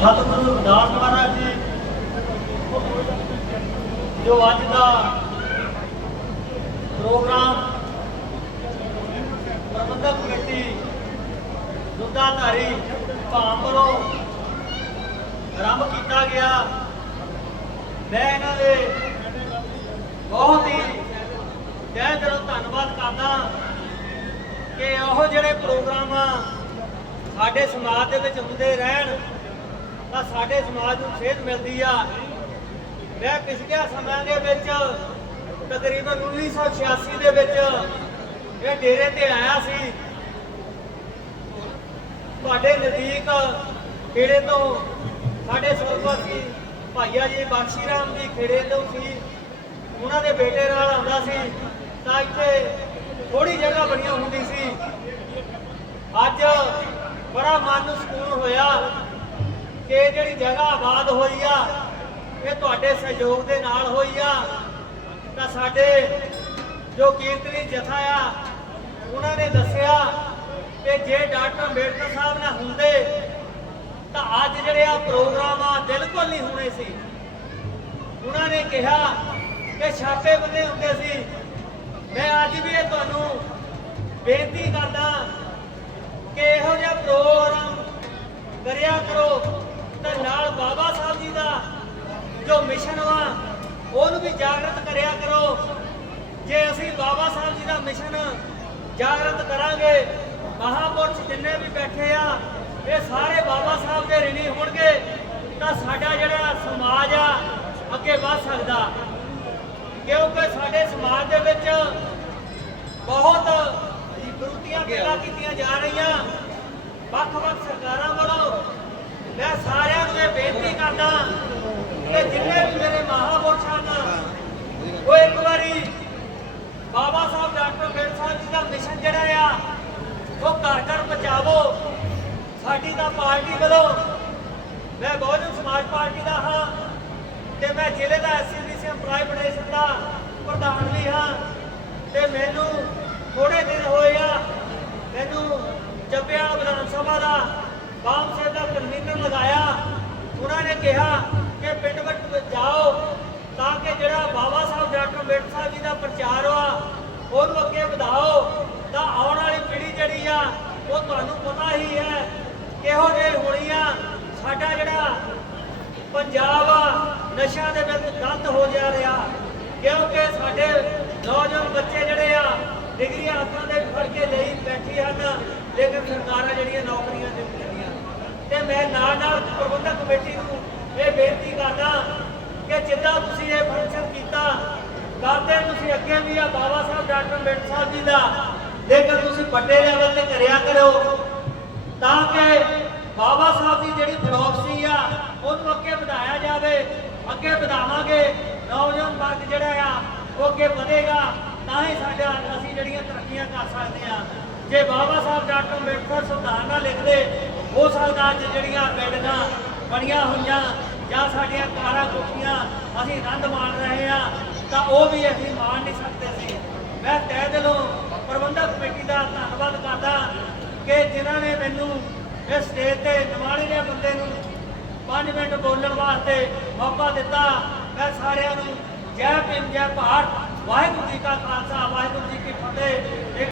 ਸਤਿਗੁਰੂ ਰਵਿਦਾਸ ਮਹਾਰਾਜ ਜੀ ਜੋ ਅੱਜ ਦਾ ਪ੍ਰੋਗਰਾਮ ਪ੍ਰਬੰਧਕ ਕਮੇਟੀ ਦੁੱਧਾਧਾਰੀ ਭਾਮ ਵੱਲੋਂ ਆਰੰਭ ਕੀਤਾ ਗਿਆ। ਮੈਂ ਇਹਨਾਂ ਦੇ ਬਹੁਤ ਹੀ ਤਹਿ ਦਿਲੋਂ ਧੰਨਵਾਦ ਕਰਦਾ ਕਿ ਉਹ ਜਿਹੜੇ ਪ੍ਰੋਗਰਾਮ ਆ ਸਾਡੇ ਸਮਾਜ ਦੇ ਵਿੱਚ ਹੁੰਦੇ ਰਹਿਣ। ਤਾਂ ਸਾਡੇ ਸਮਾਜ ਨੂੰ ਸੇਧ ਮਿਲਦੀ ਆ। ਮੈਂ ਪਿਛਲੇ ਸਮਿਆਂ ਦੇ ਵਿੱਚ ਤਕਰੀਬਨ 1986 ਦੇ ਵਿੱਚ ਇਹ ਡੇਰੇ ਤੇ ਆਇਆ ਸੀ। ਤੁਹਾਡੇ ਨਜ਼ਦੀਕ ਖੇੜੇ ਤੋਂ ਸਾਡੇ ਸੁਰਗਵਾਸੀ ਭਾਈਆ ਜੀ ਬਖਸ਼ੀ ਰਾਮ ਜੀ ਖੇੜੇ ਤੋਂ ਸੀ। ਉਹਨਾਂ ਦੇ ਬੇਟੇ ਨਾਲ ਆਉਂਦਾ ਸੀ। ਤਾਂ ਇੱਥੇ ਥੋੜੀ ਜਗ੍ਹਾ ਬਣੀਆਂ ਹੁੰਦੀ ਸੀ। ਅੱਜ ਬੜਾ ਮਨ ਨੂੰ ਸਕੂਨ ਹੋਇਆ। ਕਿ ਜਿਹੜੀ ਜਗ੍ਹਾ ਆਬਾਦ ਹੋਈ ਆ, ਇਹ ਤੁਹਾਡੇ ਸਹਿਯੋਗ ਦੇ ਨਾਲ ਹੋਈ ਆ। ਤਾਂ ਸਾਡੇ ਜੋ ਕੀਰਤਨੀ ਜਥਾ ਆ, ਉਹਨਾਂ ਨੇ ਦੱਸਿਆ ਕਿ ਜੇ ਡਾਕਟਰ ਅੰਬੇਡਕਰ ਸਾਹਿਬ ਨਾ ਹੁੰਦੇ, ਤਾਂ ਅੱਜ ਜਿਹੜੇ ਆ ਪ੍ਰੋਗਰਾਮ ਆ, ਬਿਲਕੁਲ ਨਹੀਂ ਹੋਣੇ ਸੀ। ਉਹਨਾਂ ਨੇ ਕਿਹਾ ਕਿ ਛਾਪੇ ਬੰਦੇ ਹੁੰਦੇ ਸੀ। ਮੈਂ ਅੱਜ ਵੀ ਇਹ ਤੁਹਾਨੂੰ ਬੇਨਤੀ ਕਰਦਾ ਕਿ ਇਹੋ ਜਿਹਾ ਪ੍ਰੋਗਰਾਮ ਕਰਿਆ ਕਰੋ। ਨਾਲ ਬਾਬਾ ਸਾਹਿਬ ਜੀ ਦਾ ਜੋ ਮਿਸ਼ਨ ਵਾ, ਉਹਨੂੰ ਵੀ ਜਾਗਰਤ ਕਰਿਆ ਕਰੋ। ਜੇ ਅਸੀਂ ਬਾਬਾ ਸਾਹਿਬ ਜੀ ਦਾ ਮਿਸ਼ਨ ਜਾਗਰਤ ਕਰਾਂਗੇ, ਮਹਾਪੁਰਸ਼ ਜਿੰਨੇ ਵੀ ਬੈਠੇ ਆ, ਇਹ ਸਾਰੇ ਬਾਬਾ ਸਾਹਿਬ ਦੇ ਰਿਣੀ ਹੋਣਗੇ, ਤਾਂ ਸਾਡਾ ਜਿਹੜਾ ਸਮਾਜ ਆ, ਅੱਗੇ ਵੱਧ ਸਕਦਾ। ਕਿਉਂਕਿ ਸਾਡੇ ਸਮਾਜ ਦੇ ਵਿੱਚ ਬਹੁਤ ਵਿਕਰਤੀਆਂ ਪੈਦਾ ਕੀਤੀਆਂ ਜਾ ਰਹੀਆਂ। ਵੱਖ-ਵੱਖ ਸਰਕਾਰਾਂ ਵੱਲੋਂ ਮੈਂ ਸਾਰੇ ਬੇਨਤੀ ਕਰਦਾ ਕਿ ਜਿੰਨੇ ਵੀ ਮੇਰੇ ਮਹਾਪੁਰਸ਼ ਹਨ ਉਹ ਇੱਕ ਵਾਰੀ ਬਾਬਾ ਸਾਹਿਬ ਡਾਕਟਰ ਅੰਬੇਡਕਰ ਸਾਹਿਬ ਜੀ ਦਾ ਮਿਸ਼ਨ ਜਿਹੜਾ ਆ, ਉਹ ਘਰ ਘਰ ਪਹੁੰਚਾਵੋ। ਸਾਡੀ ਤਾਂ ਪਾਰਟੀ ਵੱਲੋਂ ਮੈਂ ਬਹੁਜਨ ਸਮਾਜ ਪਾਰਟੀ ਦਾ ਹਾਂ ਤੇ ਮੈਂ ਜ਼ਿਲ੍ਹੇ ਦਾ ਐਸਸੀਬੀਸੀ ਐਮਪਲਾਈ ਫੈਡਰੇਸ਼ਨ ਦਾ ਪ੍ਰਧਾਨ ਵੀ ਹਾਂ। ਤੇ ਮੈਨੂੰ ਥੋੜੇ ਦਿਨ ਹੋਏ ਆ, ਮੈਨੂੰ ਚੱਬਿਆ ਵਿਧਾਨ ਸਭਾ ਦਾ ਬਾਮ ਸਾਹਿਬ ਦਾ ਕਨਵੀਨਰ ਲਗਾਇਆ। ਉਹਨਾਂ ਨੇ ਕਿਹਾ ਕਿ ਪਿੰਡ ਵਿੱਚ ਜਾਓ ਤਾਂ ਕਿ ਜਿਹੜਾ ਬਾਬਾ ਸਾਹਿਬ ਡਾਕਟਰ ਅੰਬੇਡਕਰ ਸਾਹਿਬ ਜੀ ਦਾ ਪ੍ਰਚਾਰ ਆ, ਉਹਨੂੰ ਅੱਗੇ ਵਧਾਓ। ਤਾਂ ਆਉਣ ਵਾਲੀ ਪੀੜ੍ਹੀ ਜਿਹੜੀ ਆ, ਉਹ ਤੁਹਾਨੂੰ ਪਤਾ ਹੀ ਹੈ, ਕਿਹੋ ਜਿਹੀ ਹੋਣੀ ਆ। ਸਾਡਾ ਜਿਹੜਾ ਪੰਜਾਬ ਆ, ਨਸ਼ਿਆਂ ਦੇ ਵਿੱਚ ਗਲਤ ਹੋ ਜਾ ਰਿਹਾ। ਕਿਉਂਕਿ ਸਾਡੇ ਨੌਜਵਾਨ ਬੱਚੇ ਜਿਹੜੇ ਆ, ਡਿਗਰੀਆਂ ਹੱਥਾਂ ਦੇ ਫੜ ਕੇ ਲਈ ਬੈਠੇ ਹਨ, ਲੇਕਿਨ ਸਰਕਾਰਾਂ ਜਿਹੜੀਆਂ ਨੌਕਰੀਆਂ ਦਿੰਦੀਆਂ ਤੇ ਮੈਂ ਨਾਲ ਨਾਲ ਪ੍ਰਬੰਧਕ ਕਮੇਟੀ ਨੂੰ ਇਹ ਬੇਨਤੀ ਕਰਦਾ ਕਿ ਜਿੱਦਾਂ ਤੁਸੀਂ ਇਹ ਫੰਕਸ਼ਨ ਕੀਤਾ, ਕਰਦੇ ਤੁਸੀਂ ਅੱਗੇ ਵੀ ਆ ਬਾਬਾ ਸਾਹਿਬ ਡਾਕਟਰ ਅੰਬੇਡਕਰ ਸਾਹਿਬ ਜੀ ਦਾ। ਲੇਕਿਨ ਤੁਸੀਂ ਵੱਡੇ ਲੈਵਲ ਤੇ ਕਰਿਆ ਕਰੋ, ਤਾਂ ਕਿ ਬਾਬਾ ਸਾਹਿਬ ਦੀ ਜਿਹੜੀ ਫਿਲਾਸਫੀ ਆ, ਉਹਨੂੰ ਅੱਗੇ ਵਧਾਇਆ ਜਾਵੇ, ਅੱਗੇ ਵਧਾਵਾਂਗੇ। ਨੌਜਵਾਨ ਵਰਗ ਜਿਹੜਾ ਆ, ਉਹ ਅੱਗੇ ਵਧੇਗਾ। ਤਾਂ ਹੀ ਸਾਡਾ ਅਸੀਂ ਜਿਹੜੀਆਂ ਤਰੱਕੀਆਂ ਕਰ ਸਕਦੇ ਆ। ਜੇ ਬਾਬਾ ਸਾਹਿਬ ਡਾਕਟਰ ਅੰਬੇਡਕਰ ਸੰਵਿਧਾਨ ਨਾਲ ਲਿਖਦੇ ਹੋ ਸਕਦਾ ਅੱਜ ਜਿਹੜੀਆਂ ਬਿਲਡਿੰਗਾਂ ਬਣੀਆਂ ਹੋਈਆਂ ਜਾਂ ਸਾਡੀਆਂ ਕਾਰਾਂ ਕੋਠੀਆਂ ਅਸੀਂ ਆਨੰਦ ਮਾਣ ਰਹੇ ਆ ਤਾਂ ਉਹ ਵੀ ਅਸੀਂ ਮਾਣ ਨਹੀਂ ਸਕਦੇ ਸੀ। ਮੈਂ ਤਹਿ ਦਿਲੋਂ ਪ੍ਰਬੰਧਕ ਕਮੇਟੀ ਦਾ ਧੰਨਵਾਦ ਕਰਦਾ ਕਿ ਜਿਨ੍ਹਾਂ ਨੇ ਮੈਨੂੰ ਇਸ ਸਟੇਜ ਤੇ ਨਿਮਾਣੇ ਦੇ ਬੰਦੇ ਨੂੰ 5 ਮਿੰਟ ਬੋਲਣ ਵਾਸਤੇ ਮੌਕਾ ਦਿੱਤਾ। ਮੈਂ ਸਾਰਿਆਂ ਨੂੰ ਜੈ ਭੀਮ, ਜੈ ਭਾਰਤ। ਵਾਹਿਗੁਰੂ ਜੀ ਕਾ ਖਾਲਸਾ, ਵਾਹਿਗੁਰੂ ਜੀ ਕੀ ਫਤਿਹ।